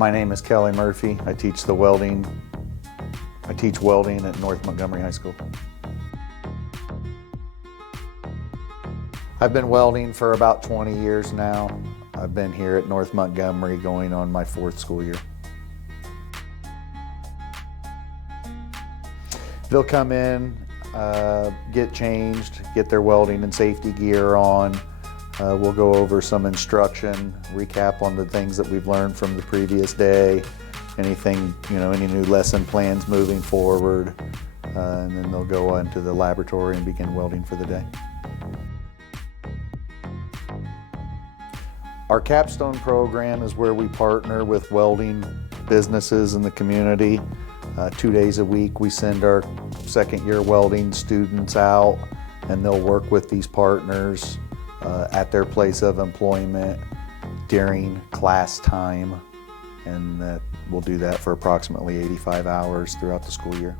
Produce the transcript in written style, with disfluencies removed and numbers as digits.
My name is Kelly Murphy. I teach welding at North Montgomery High School. I've been welding for about 20 years now. I've been here at North Montgomery going on my 4th school year. They'll come in, get changed, get their welding and safety gear on. We'll go over some instruction, recap on the things that we've learned from the previous day, anything, any new lesson plans moving forward, and then they'll go into the laboratory and begin welding for the day. Our capstone program is where we partner with welding businesses in the community. 2 days a week we send our second-year welding students out, and they'll work with these partners at their place of employment during class time, and we'll do that for approximately 85 hours throughout the school year.